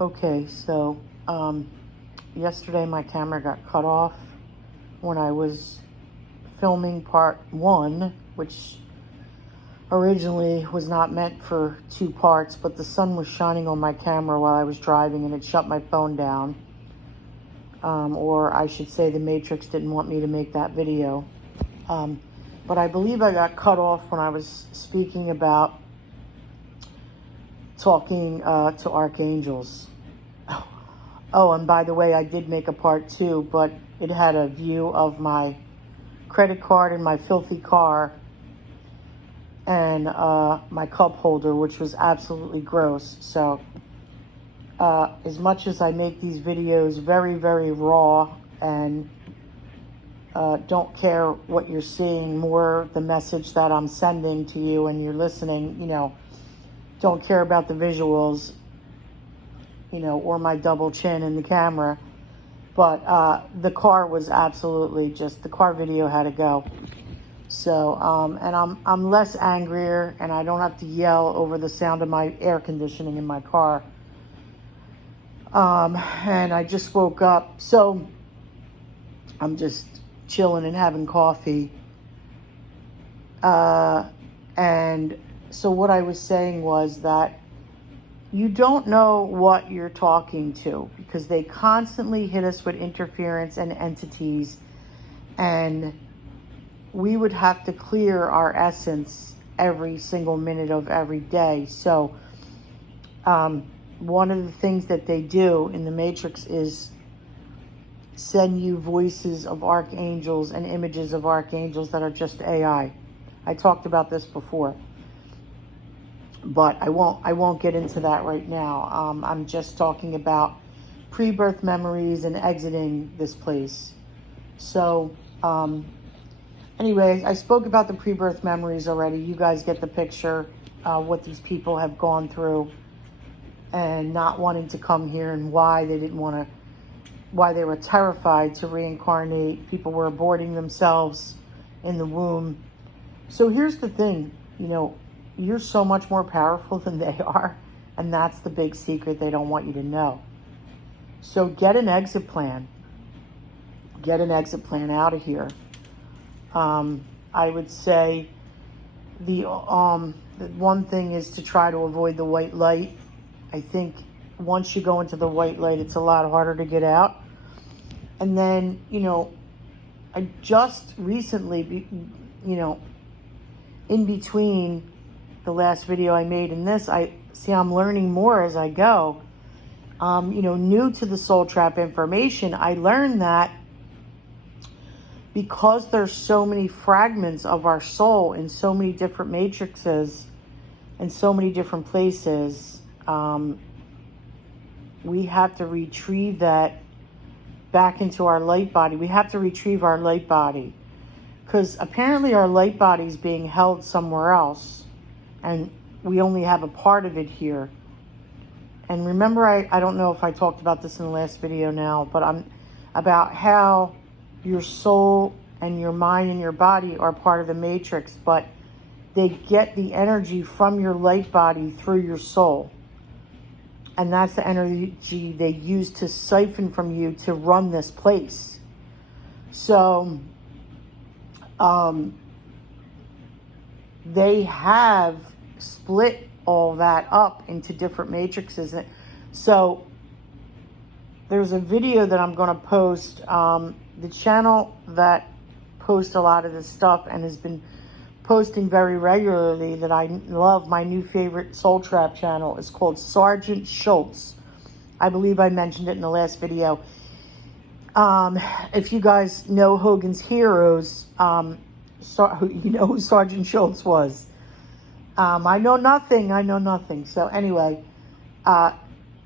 Okay, so yesterday my camera got cut off when I was filming part one, which originally was not meant for two parts, but the sun was shining on my camera while I was driving and it shut my phone down. Or I should say the Matrix didn't want me to make that video. But I believe I got cut off when I was speaking about talking to archangels. Oh, and by the way, I did make a part two, but it had a view of my credit card and my filthy car and my cup holder, which was absolutely gross. So as much as I make these videos very, very raw and don't care what you're seeing, more the message that I'm sending to you and you're listening, don't care about the visuals, or my double chin in the camera. But the car was absolutely the car video had to go. So, and I'm less angrier and I don't have to yell over the sound of my air conditioning in my car. And I just woke up, so I'm just chilling and having coffee. And so what I was saying was that you don't know what you're talking to because they constantly hit us with interference and entities, and we would have to clear our essence every single minute of every day. So one of the things that they do in the Matrix is send you voices of archangels and images of archangels that are just AI. I talked about this before, but I won't get into that right now. I'm just talking about pre-birth memories and exiting this place. So anyway, I spoke about the pre-birth memories already. You guys get the picture, what these people have gone through and not wanting to come here and why they didn't want to, why they were terrified to reincarnate. People were aborting themselves in the womb. So here's the thing, you're so much more powerful than they are, and that's the big secret they don't want you to know. So get an exit plan. Get an exit plan out of here. I would say the one thing is to try to avoid the white light. I think once you go into the white light, it's a lot harder to get out. And then, I just recently, in between the last video I made and this, I'm learning more as I go. New to the soul trap information, I learned that because there's so many fragments of our soul in so many different matrices and so many different places, we have to retrieve that back into our light body. We have to retrieve our light body because apparently our light body is being held somewhere else and we only have a part of it here. And remember, I don't know if I talked about this in the last video now, but I'm about how your soul and your mind and your body are part of the matrix, but they get the energy from your light body through your soul. And that's the energy they use to siphon from you to run this place. So they have split all that up into different matrices. So there's a video that I'm going to post. The channel that posts a lot of this stuff and has been posting very regularly that I love, my new favorite Soul Trap channel, is called Sergeant Schultz. I believe I mentioned it in the last video. If you guys know Hogan's Heroes, you know who Sergeant Schultz was. I know nothing. So anyway,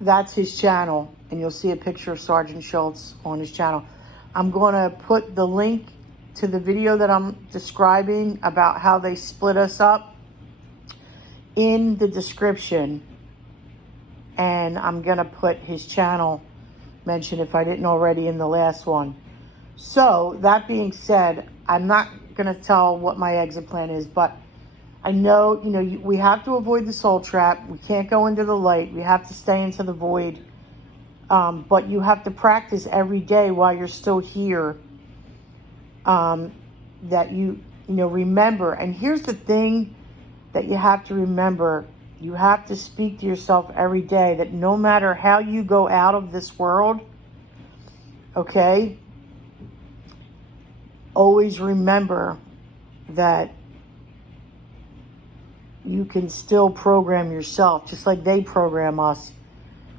that's his channel, and you'll see a picture of Sergeant Schultz on his channel. I'm going to put the link to the video that I'm describing about how they split us up in the description, and I'm going to put his channel mentioned if I didn't already in the last one. So that being said, I'm not going to tell what my exit plan is, but I know, we have to avoid the soul trap. We can't go into the light. We have to stay into the void. But you have to practice every day while you're still here, that remember. And here's the thing that you have to remember. You have to speak to yourself every day that no matter how you go out of this world, okay, always remember that you can still program yourself, just like they program us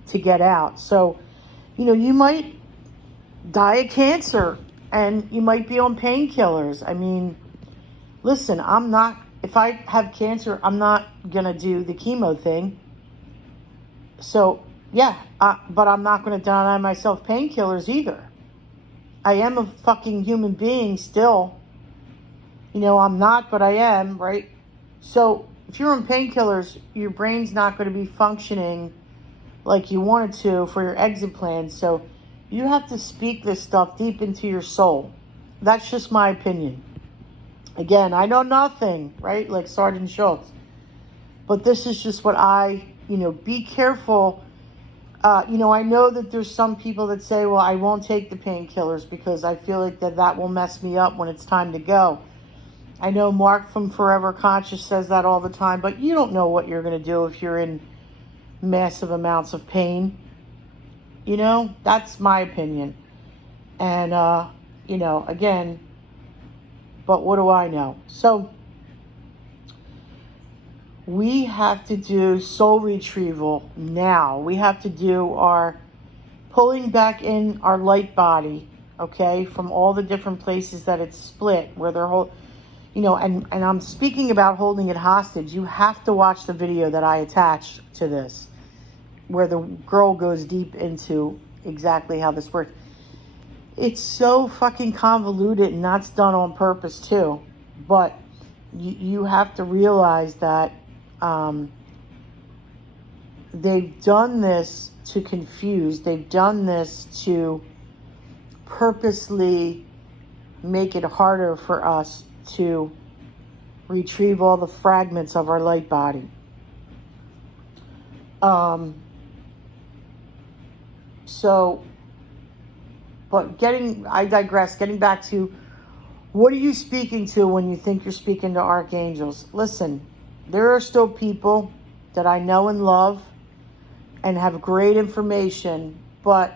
to get out. So, you might die of cancer and you might be on painkillers. I mean, listen, if I have cancer, I'm not going to do the chemo thing. So, yeah, but I'm not going to deny myself painkillers either. I am a fucking human being still. I'm not, but I am, right? So, if you're on painkillers, your brain's not going to be functioning like you wanted to for your exit plan. So you have to speak this stuff deep into your soul. That's just my opinion. Again, I know nothing, right? Like Sergeant Schultz. But this is just what be careful. I know that there's some people that say, well, I won't take the painkillers because I feel like that will mess me up when it's time to go. I know Mark from Forever Conscious says that all the time, but you don't know what you're going to do if you're in massive amounts of pain. That's my opinion. And, again, but what do I know? So we have to do soul retrieval now. We have to do our pulling back in our light body, okay, from all the different places that it's split, where they're and I'm speaking about holding it hostage. You have to watch the video that I attached to this, where the girl goes deep into exactly how this works. It's so fucking convoluted, and that's done on purpose too. But you have to realize that they've done this to confuse. They've done this to purposely make it harder for us to retrieve all the fragments of our light body. I digress. Getting back to, what are you speaking to when you think you're speaking to archangels? Listen, there are still people that I know and love and have great information, but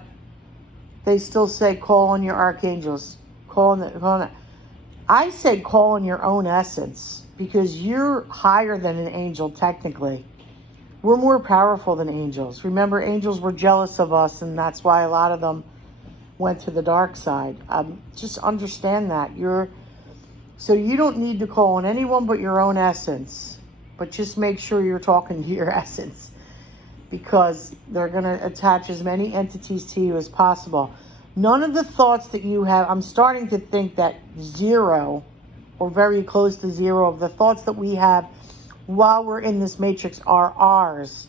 they still say, call on your archangels. Call on. I say call on your own essence, because you're higher than an angel technically. We're more powerful than angels. Remember, angels were jealous of us, and that's why a lot of them went to the dark side. Just understand that. So you don't need to call on anyone but your own essence. But just make sure you're talking to your essence, because they're going to attach as many entities to you as possible. None of the thoughts that you have, I'm starting to think that 0 or very close to 0 of the thoughts that we have while we're in this matrix are ours.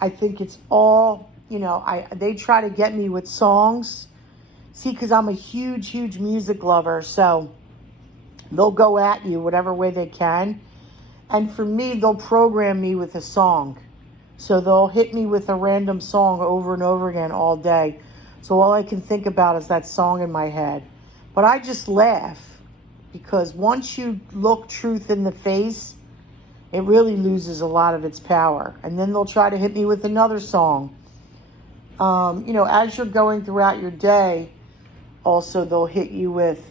I think it's all, they try to get me with songs. See, because I'm a huge, huge music lover, so they'll go at you whatever way they can. And for me, they'll program me with a song. So they'll hit me with a random song over and over again all day. So all I can think about is that song in my head. But I just laugh, because once you look truth in the face, it really loses a lot of its power. And then they'll try to hit me with another song. As you're going throughout your day, also they'll hit you with,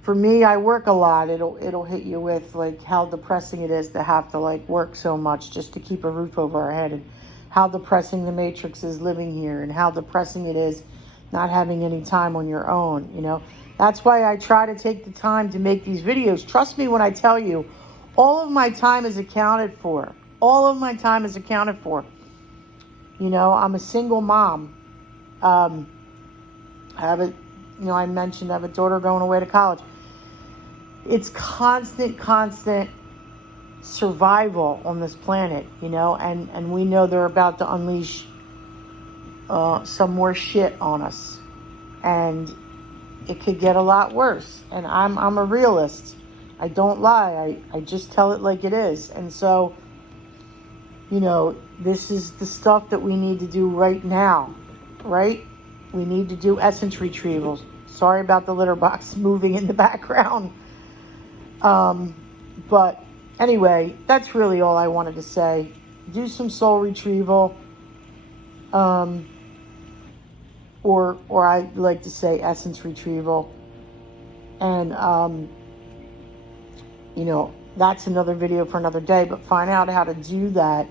for me, I work a lot. It'll hit you with like how depressing it is to have to like work so much just to keep a roof over our head, and how depressing the matrix is living here, and how depressing it is not having any time on your own. That's why I try to take the time to make these videos. Trust me when I tell you, all of my time is accounted for. All of my time is accounted for. I'm a single mom. I mentioned I have a daughter going away to college. It's constant survival on this planet, and we know they're about to unleash some more shit on us, and it could get a lot worse. And I'm a realist. I don't lie. I just tell it like it is. And so, you know, this is the stuff that we need to do right now, right? We need to do essence retrievals. Sorry about the litter box moving in the background. But anyway, that's really all I wanted to say. Do some soul retrieval. Or I like to say essence retrieval. And, you know, that's another video for another day, but find out how to do that.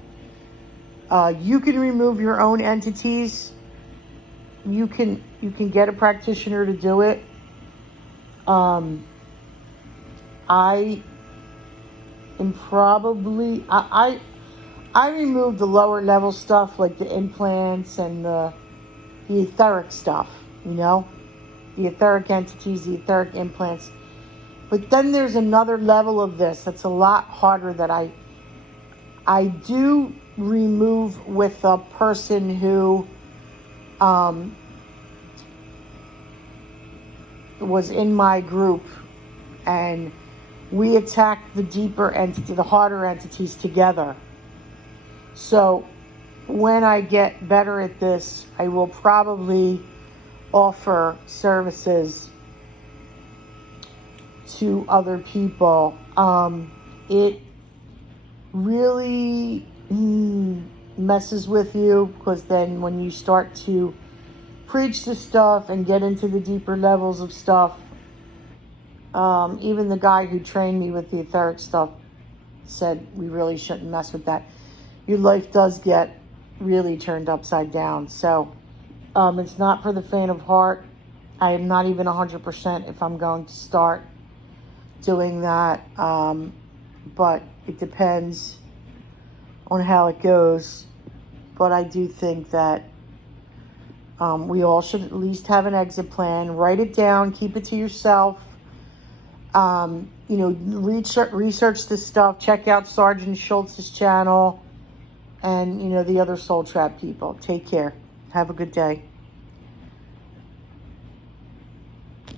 You can remove your own entities. You can get a practitioner to do it. I am probably, I removed the lower level stuff like the implants and the etheric stuff, you know, the etheric entities, the etheric implants. But then there's another level of this that's a lot harder that I do remove with a person who was in my group, and we attacked the deeper entity, the harder entities together. So when I get better at this, I will probably offer services to other people. It really messes with you, because then when you start to preach this stuff and get into the deeper levels of stuff, even the guy who trained me with the etheric stuff said we really shouldn't mess with that. Your life does get really turned upside down. So it's not for the faint of heart. I am not even 100% if I'm going to start doing that, but it depends on how it goes. But I do think that we all should at least have an exit plan. Write it down, keep it to yourself. You know, research this stuff. Check out Sergeant Schultz's channel and, you know, the other Soul Trap people. Take care. Have a good day.